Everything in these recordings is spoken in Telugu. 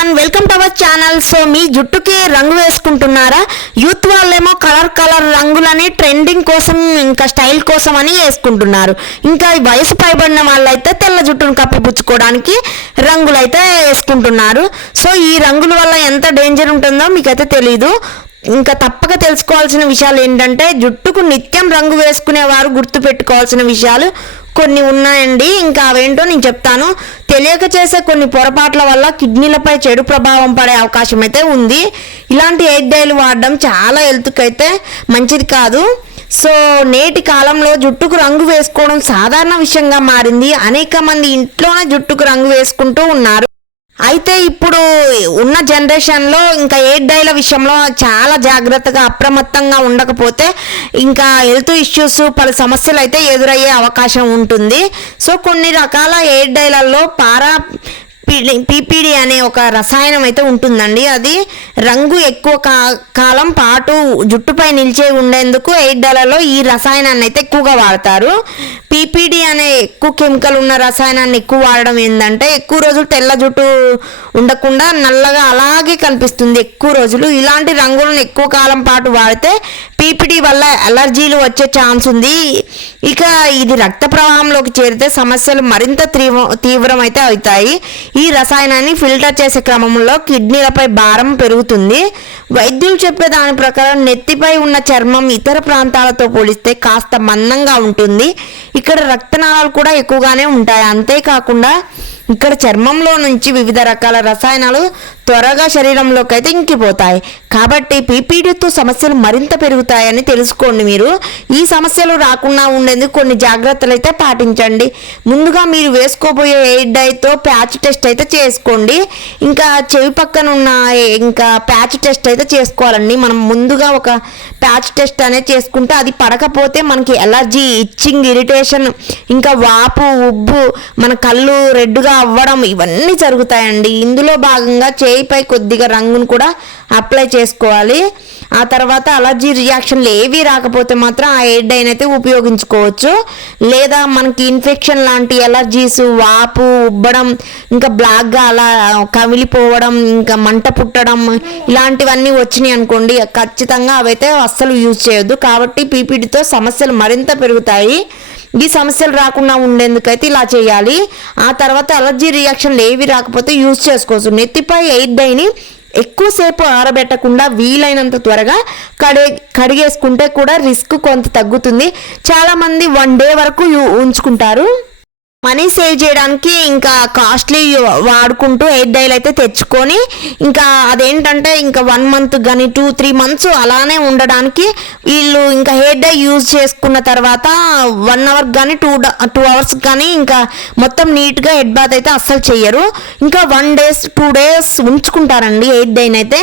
One welcome to our channel so మీ జుట్టుకి రంగు వేసుకుంటున్నారా? యూత్ వాళ్ళేమో కలర్ కలర్ రంగులని ట్రెండింగ్ కోసం ఇంకా స్టైల్ కోసం అని వేసుకుంటున్నారు. ఇంకా వయసు పైబడిన వాళ్ళైతే తెల్ల జుట్టును కప్పిపుచ్చుకోవడానికి రంగులు అయితే వేసుకుంటున్నారు. సో ఈ రంగుల వల్ల ఎంత డేంజర్ ఉంటుందో మీకైతే తెలీదు. ఇంకా తప్పక తెలుసుకోవాల్సిన విషయాలు ఏంటంటే జుట్టుకు నిత్యం రంగు వేసుకునేవారు గుర్తు పెట్టుకోవాల్సిన విషయాలు. కొన్ని ఉన్నాయండి. ఇంకా అవేంటో నేను చెప్తాను. తెలియక చేసే కొన్ని పొరపాట్ల వల్ల కిడ్నీలపై చెడు ప్రభావం పడే అవకాశం అయితే ఉంది. ఇలాంటి ఎయిట్ డైలు వాడడం చాలా హెల్త్కి అయితే మంచిది కాదు. సో నేటి కాలంలో జుట్టుకు రంగు వేసుకోవడం సాధారణ విషయంగా మారింది. అనేక మంది ఇంట్లోనే జుట్టుకు రంగు వేసుకుంటూ ఉన్నారు. అయితే ఇప్పుడు ఉన్న జనరేషన్లో ఇంకా ఎయిట్ డైల విషయంలో చాలా జాగ్రత్తగా అప్రమత్తంగా ఉండకపోతే ఇంకా హెల్త్ ఇష్యూస్ పలు సమస్యలు అయితే ఎదురయ్యే అవకాశం ఉంటుంది. సో కొన్ని రకాల ఎయిట్ డైలలో పారా పీపీడి అనే ఒక రసాయనం అయితే ఉంటుందండి. అది రంగు ఎక్కువ కా కాలం పాటు జుట్టుపై నిలిచే ఉండేందుకు ఎయిట్ డైలలో ఈ రసాయనాన్ని అయితే ఎక్కువగా వాడతారు. పీపీడి అనే ఎక్కువ కెమికల్ ఉన్న రసాయనాన్ని ఎక్కువ వాడడం ఏంటంటే ఎక్కువ రోజులు తెల్ల జుట్టు ఉండకుండా నల్లగా అలాగే కనిపిస్తుంది ఎక్కువ రోజులు. ఇలాంటి రంగులను ఎక్కువ కాలం పాటు వాడితే పీపీడి వల్ల అలర్జీలు వచ్చే ఛాన్స్ ఉంది. ఇక ఇది రక్త ప్రవాహంలోకి చేరితే సమస్యలు మరింత తీవ్ర తీవ్రం అవుతాయి. ఈ రసాయనాన్ని ఫిల్టర్ చేసే క్రమంలో కిడ్నీలపై భారం పెరుగుతుంది. వైద్యులు చెప్పే దాని ప్రకారం నెత్తిపై ఉన్న చర్మం ఇతర ప్రాంతాలతో పోలిస్తే కాస్త మందంగా ఉంటుంది. ఇక్కడ రక్తనాళాలు కూడా ఎక్కువగానే ఉంటాయి. అంతేకాకుండా ఇక్కడ చర్మంలో నుంచి వివిధ రకాల రసాయనాలు త్వరగా శరీరంలోకి అయితే ఇంకిపోతాయి. కాబట్టి పీపీడీతో సమస్యలు మరింత పెరుగుతాయని తెలుసుకోండి మీరు. ఈ సమస్యలు రాకుండా ఉండేందుకు కొన్ని జాగ్రత్తలు అయితే పాటించండి. ముందుగా మీరు వేసుకోబోయే ఎయిడ్ డైతో ప్యాచ్ టెస్ట్ అయితే చేసుకోండి. ఇంకా చెవి పక్కన ఉన్న ఇంకా ప్యాచ్ టెస్ట్ అయితే చేసుకోవాలండి. మనం ముందుగా ఒక ప్యాచ్ టెస్ట్ అనేది చేసుకుంటే అది పడకపోతే మనకి ఎలర్జీ ఇచ్చింగ్ ఇరిటేషన్ ఇంకా వాపు ఉబ్బు మన కళ్ళు రెడ్డుగా అవ్వడం ఇవన్నీ జరుగుతాయండి. ఇందులో భాగంగా చేయిపై కొద్దిగా రంగును కూడా అప్లై చేసుకోవాలి. ఆ తర్వాత అలర్జీ రియాక్షన్లు ఏవి రాకపోతే మాత్రం ఆ ఎయిడ్ అయితే ఉపయోగించుకోవచ్చు. లేదా మనకి ఇన్ఫెక్షన్ లాంటి ఎలర్జీస్ వాపు ఉబ్బడం ఇంకా బ్లాక్గా అలా కమిలిపోవడం ఇంకా మంట పుట్టడం ఇలాంటివన్నీ వచ్చినాయి అనుకోండి ఖచ్చితంగా అవైతే అస్సలు యూజ్ చేయొద్దు. కాబట్టి పీపీటీతో సమస్యలు మరింత పెరుగుతాయి. ఈ సమస్యలు రాకుండా ఉండేందుకైతే ఇలా చేయాలి. ఆ తర్వాత అలర్జీ రియాక్షన్లు ఏవి రాకపోతే యూజ్ చేసుకోవచ్చు. నెత్తిపై ఎయిట్ డైని ఎక్కువసేపు ఆరబెట్టకుండా వీలైనంత త్వరగా కడే కడిగేసుకుంటే కూడా రిస్క్ కొంత తగ్గుతుంది. చాలామంది వన్ డే వరకు ఉంచుకుంటారు. మనీ సేవ్ చేయడానికి ఇంకా కాస్ట్లీ వాడుకుంటూ ఎయిట్ డైల్ అయితే తెచ్చుకొని ఇంకా అదేంటంటే ఇంకా వన్ మంత్ కానీ టూ త్రీ మంత్స్ అలానే ఉండడానికి వీళ్ళు ఇంకా హెయిర్ డై యూజ్ చేసుకున్న తర్వాత వన్ అవర్ కానీ టూ టూ అవర్స్ కానీ ఇంకా మొత్తం నీట్గా హెడ్ బాత్ అయితే అస్సలు చేయరు ఇంకా వన్ డేస్ టూ డేస్ ఉంచుకుంటారండి ఎయిట్ డైన్ అయితే.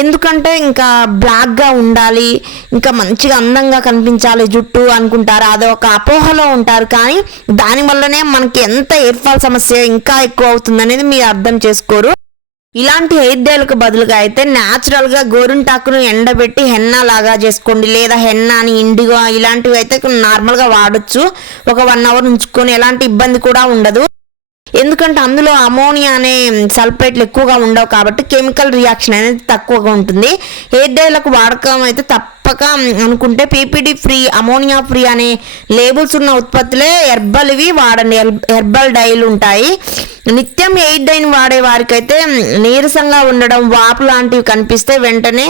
ఎందుకంటే ఇంకా బ్లాక్గా ఉండాలి ఇంకా మంచిగా అందంగా కనిపించాలి జుట్టు అనుకుంటారు. అదొక అపోహలో ఉంటారు కానీ దానివల్లనే మనకి ఎంత హెయిర్ ఫాల్ సమస్య ఇంకా ఎక్కువ అవుతుంది అనేది మీరు అర్థం చేసుకోరు. ఇలాంటి హెయిర్ బదులుగా అయితే న్యాచురల్గా గోరింటాకును ఎండబెట్టి హెన్నా లాగా చేసుకోండి. లేదా హెన్నా అని ఇండిగో ఇలాంటివి అయితే నార్మల్గా వాడచ్చు వాడొచ్చు. ఒక వన్ అవర్ ఉంచుకొని ఎలాంటి ఇబ్బంది కూడా ఉండదు. ఎందుకంటే అందులో అమోనియా అనే సల్ఫేట్లు ఎక్కువగా ఉండవు కాబట్టి కెమికల్ రియాక్షన్ అనేది తక్కువగా ఉంటుంది. హెయిర్ డైలకు వాడకం అయితే తప్పక అనుకుంటే పీపీడీ ఫ్రీ అమోనియా ఫ్రీ అనే లేబుల్స్ ఉన్న ఉత్పత్తులే హెర్బల్ ఇవి వాడండి. హెర్బల్ డైలు ఉంటాయి. నిత్యం ఎయిట్ డైన్ వాడే వారికైతే నీరసంగా ఉండడం వాపు లాంటివి కనిపిస్తే వెంటనే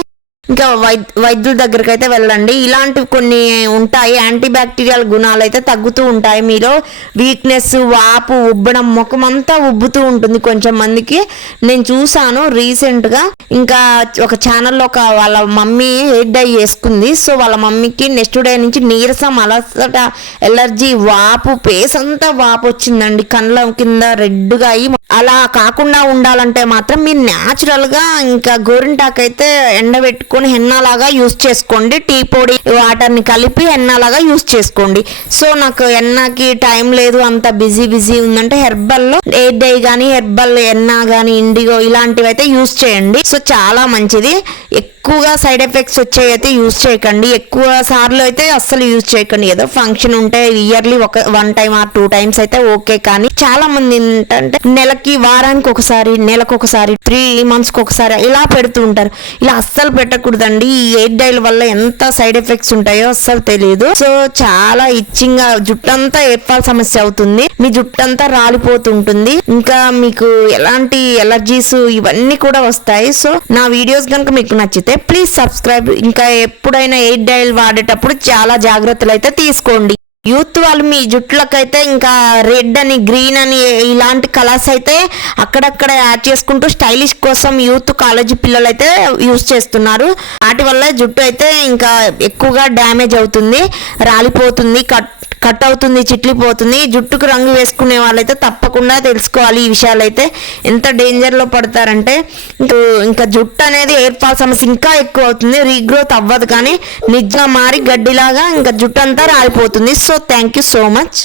ఇంకా వైద్ వైద్యుల దగ్గరికి అయితే వెళ్ళండి. ఇలాంటివి కొన్ని ఉంటాయి. యాంటీ బ్యాక్టీరియల్ గుణాలు అయితే తగ్గుతూ ఉంటాయి మీలో. వీక్నెస్ వాపు ఉబ్బడం ముఖం అంతా ఉబ్బుతూ ఉంటుంది కొంచెం మందికి. నేను చూసాను రీసెంట్గా. ఇంకా ఒక ఛానల్లో ఒక వాళ్ళ మమ్మీ హెయిర్ డై వేసుకుంది సో వాళ్ళ మమ్మీకి నెక్స్ట్ డే నుంచి నీరసం అలసట ఎలర్జీ వాపు పేస్ అంతా వాపు వచ్చిందండి. కళ్ళ కింద రెడ్గా అయ్యి అలా కాకుండా ఉండాలంటే మాత్రం మీరు న్యాచురల్గా ఇంకా గోరింటాకైతే ఎండబెట్టుకో ఎండబెట్టుకొని పెట్టుకొని యూస్ చేసుకోండి. టీ పొడి వాటర్ని కలిపి హెన్నాలాగా యూస్ చేసుకోండి. సో నాకు ఎన్నకి టైం లేదు అంత బిజీ బిజీ ఉందంటే హెర్బల్లో ఏ డే కానీ హెర్బల్ ఎన్నా కానీ ఇండిగో ఇలాంటివి అయితే యూస్ చేయండి. సో చాలా మంచిది. ఎక్కువగా సైడ్ ఎఫెక్ట్స్ వచ్చేవి అయితే యూస్ చేయకండి. ఎక్కువ సార్లు అయితే అస్సలు యూస్ చేయకండి. ఏదో ఫంక్షన్ ఉంటే ఇయర్లీ ఒక one time or two times అయితే ఓకే కానీ చాలా మంది ఏంటంటే నెలకి వారానికి ఒకసారి నెలకు ఒకసారి త్రీ మంత్స్కి ఒకసారి ఇలా పెడుతూ ఉంటారు. ఇలా అస్సలు పెట్టకూడదండి ఈ ఎయిట్ డైల వల్ల ఎంత సైడ్ ఎఫెక్ట్స్ ఉంటాయో అస్సలు తెలియదు సో చాలా ఇచ్చింగ్గా జుట్టంతా ఏర్పాల్ సమస్య అవుతుంది. మీ జుట్టంతా రాలిపోతుంటుంది. ఇంకా మీకు ఎలాంటి ఎలర్జీస్ ఇవన్నీ కూడా వస్తాయి. సో నా వీడియోస్ కనుక మీకు నచ్చితే ప్లీజ్ సబ్స్క్రైబ్. ఇంకా ఎప్పుడైనా ఎయిట్ డైల్ వాడేటప్పుడు చాలా జాగ్రత్తలు అయితే తీసుకోండి. యూత్ వాళ్ళు మీ జుట్లకైతే ఇంకా రెడ్ అని గ్రీన్ అని ఇలాంటి కలర్స్ అయితే అక్కడక్కడ యాడ్ చేసుకుంటూ స్టైలిష్ కోసం యూత్ కాలేజీ పిల్లలు అయితే యూస్ చేస్తున్నారు. వాటి వల్ల జుట్టు అయితే ఇంకా ఎక్కువగా డ్యామేజ్ అవుతుంది రాలిపోతుంది కట్ కట్ అవుతుంది చిట్లిపోతుంది జుట్టుకు రంగు వేసుకునే వాళ్ళైతే తప్పకుండా తెలుసుకోవాలి ఈ విషయాలు అయితే ఎంత డేంజర్లో పడతారంటే ఇంకా జుట్టు అనేది ఎయిర్ ఫాల్ సమస్య ఇంకా ఎక్కువ అవుతుంది. రీగ్రోత్ అవ్వదు కానీ నిజంగా మారి గడ్డిలాగా ఇంకా జుట్టు అంతా రాలిపోతుంది. So thank you so much